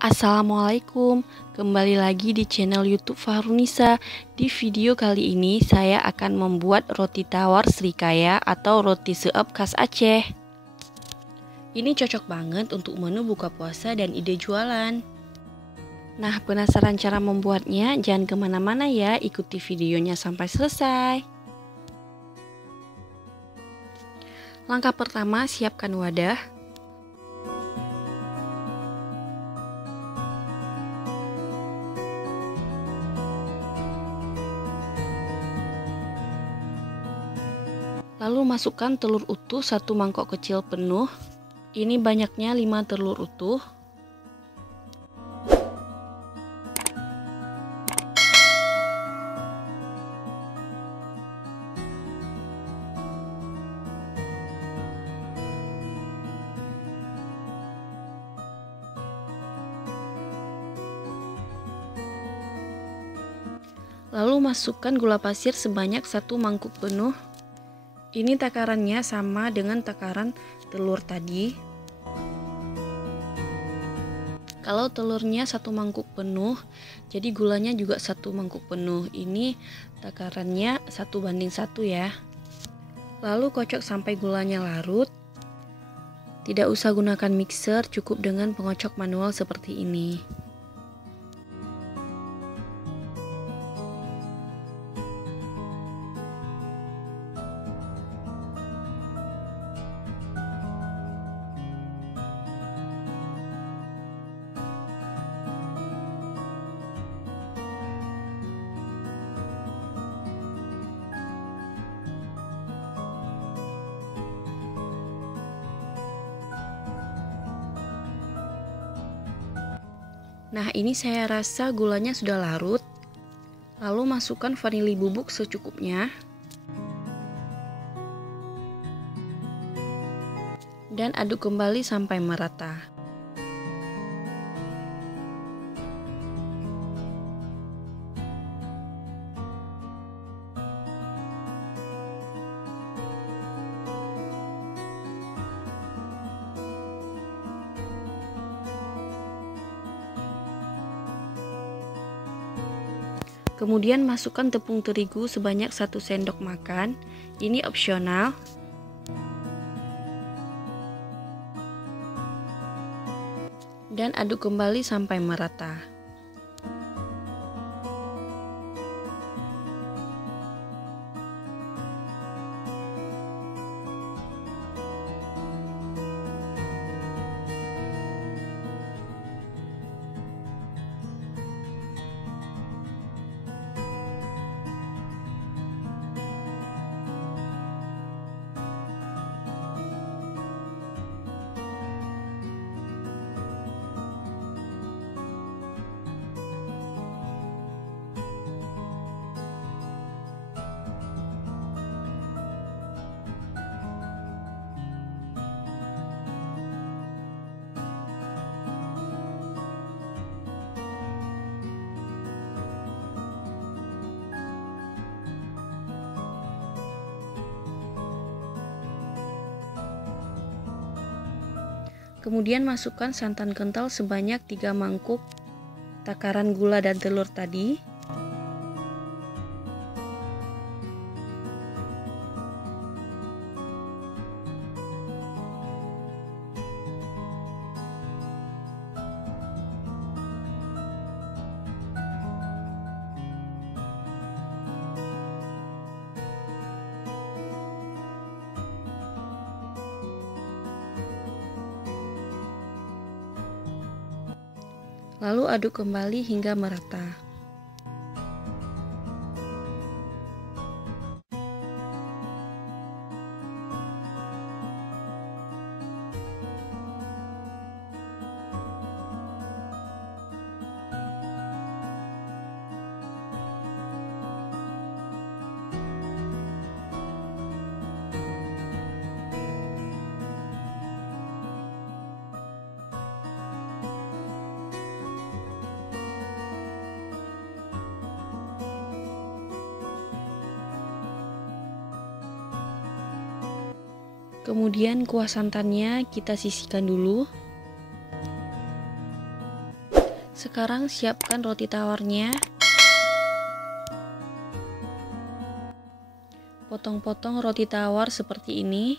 Assalamualaikum, kembali lagi di channel YouTube Fahrunisa. Di video kali ini saya akan membuat roti tawar Srikaya atau roti seep khas Aceh. Ini cocok banget untuk menu buka puasa dan ide jualan. Nah, penasaran cara membuatnya? Jangan kemana-mana ya, ikuti videonya sampai selesai. Langkah pertama, siapkan wadah. Lalu masukkan telur utuh 1 mangkok kecil penuh. Ini banyaknya 5 telur utuh. Lalu masukkan gula pasir sebanyak 1 mangkuk penuh. Ini takarannya sama dengan takaran telur tadi. Kalau telurnya 1 mangkuk penuh, jadi gulanya juga 1 mangkuk penuh. Ini takarannya 1:1 ya. Lalu kocok sampai gulanya larut. Tidak usah gunakan mixer, cukup dengan pengocok manual seperti ini. Nah, ini saya rasa gulanya sudah larut. Lalu masukkan vanili bubuk secukupnya. Dan aduk kembali sampai merata. Kemudian masukkan tepung terigu sebanyak 1 sendok makan. Ini opsional. Dan aduk kembali sampai merata. Kemudian masukkan santan kental sebanyak 3 mangkuk takaran gula dan telur tadi. Lalu aduk kembali hingga merata. Kemudian kuah santannya kita sisihkan dulu. Sekarang siapkan roti tawarnya. Potong-potong roti tawar seperti ini.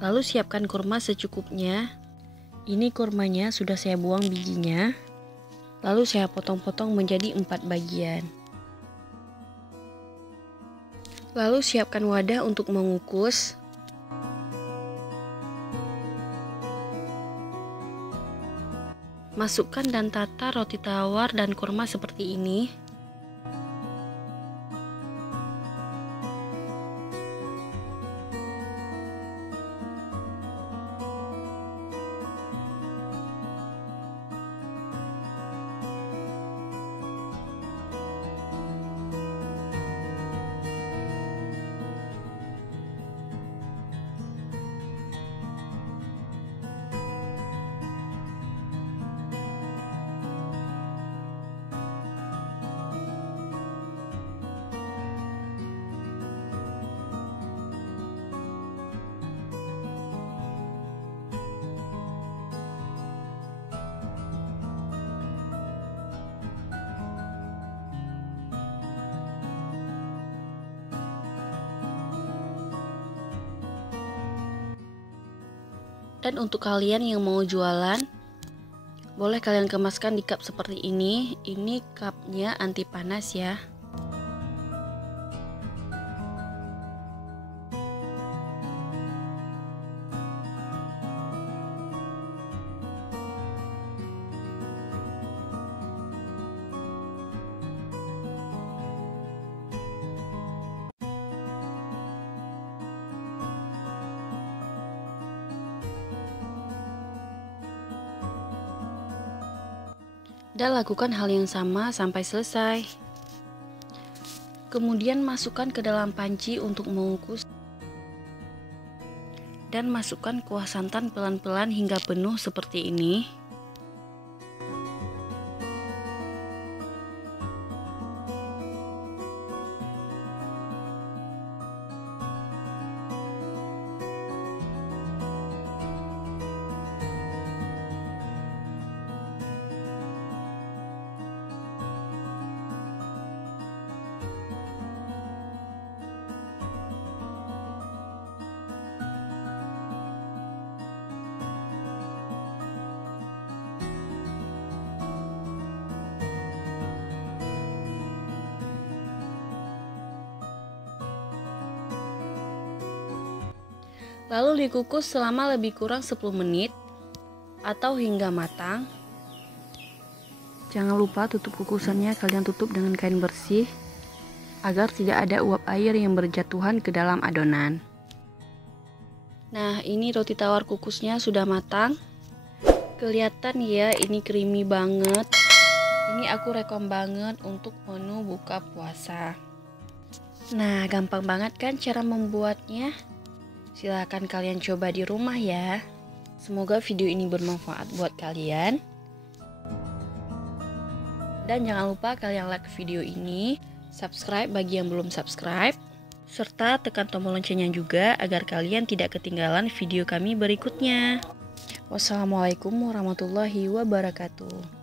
Lalu siapkan kurma secukupnya. Ini kurmanya sudah saya buang bijinya. Lalu saya potong-potong menjadi 4 bagian. Lalu siapkan wadah untuk mengukus. Masukkan dan tata roti tawar dan kurma seperti ini. Dan untuk kalian yang mau jualan, boleh kalian kemaskan di cup seperti ini. Ini cupnya anti panas ya. Dan lakukan hal yang sama sampai selesai. Kemudian masukkan ke dalam panci untuk mengukus. Dan masukkan kuah santan pelan-pelan hingga penuh seperti ini. Lalu dikukus selama lebih kurang 10 menit atau hingga matang. Jangan lupa tutup kukusannya, kalian tutup dengan kain bersih agar tidak ada uap air yang berjatuhan ke dalam adonan. Nah, ini roti tawar kukusnya sudah matang. Kelihatan ya, ini creamy banget. Ini aku rekom banget untuk menu buka puasa. Nah, gampang banget kan cara membuatnya? Silahkan kalian coba di rumah ya. Semoga video ini bermanfaat buat kalian. Dan jangan lupa kalian like video ini, subscribe bagi yang belum subscribe, serta tekan tombol loncengnya juga agar kalian tidak ketinggalan video kami berikutnya. Wassalamualaikum warahmatullahi wabarakatuh.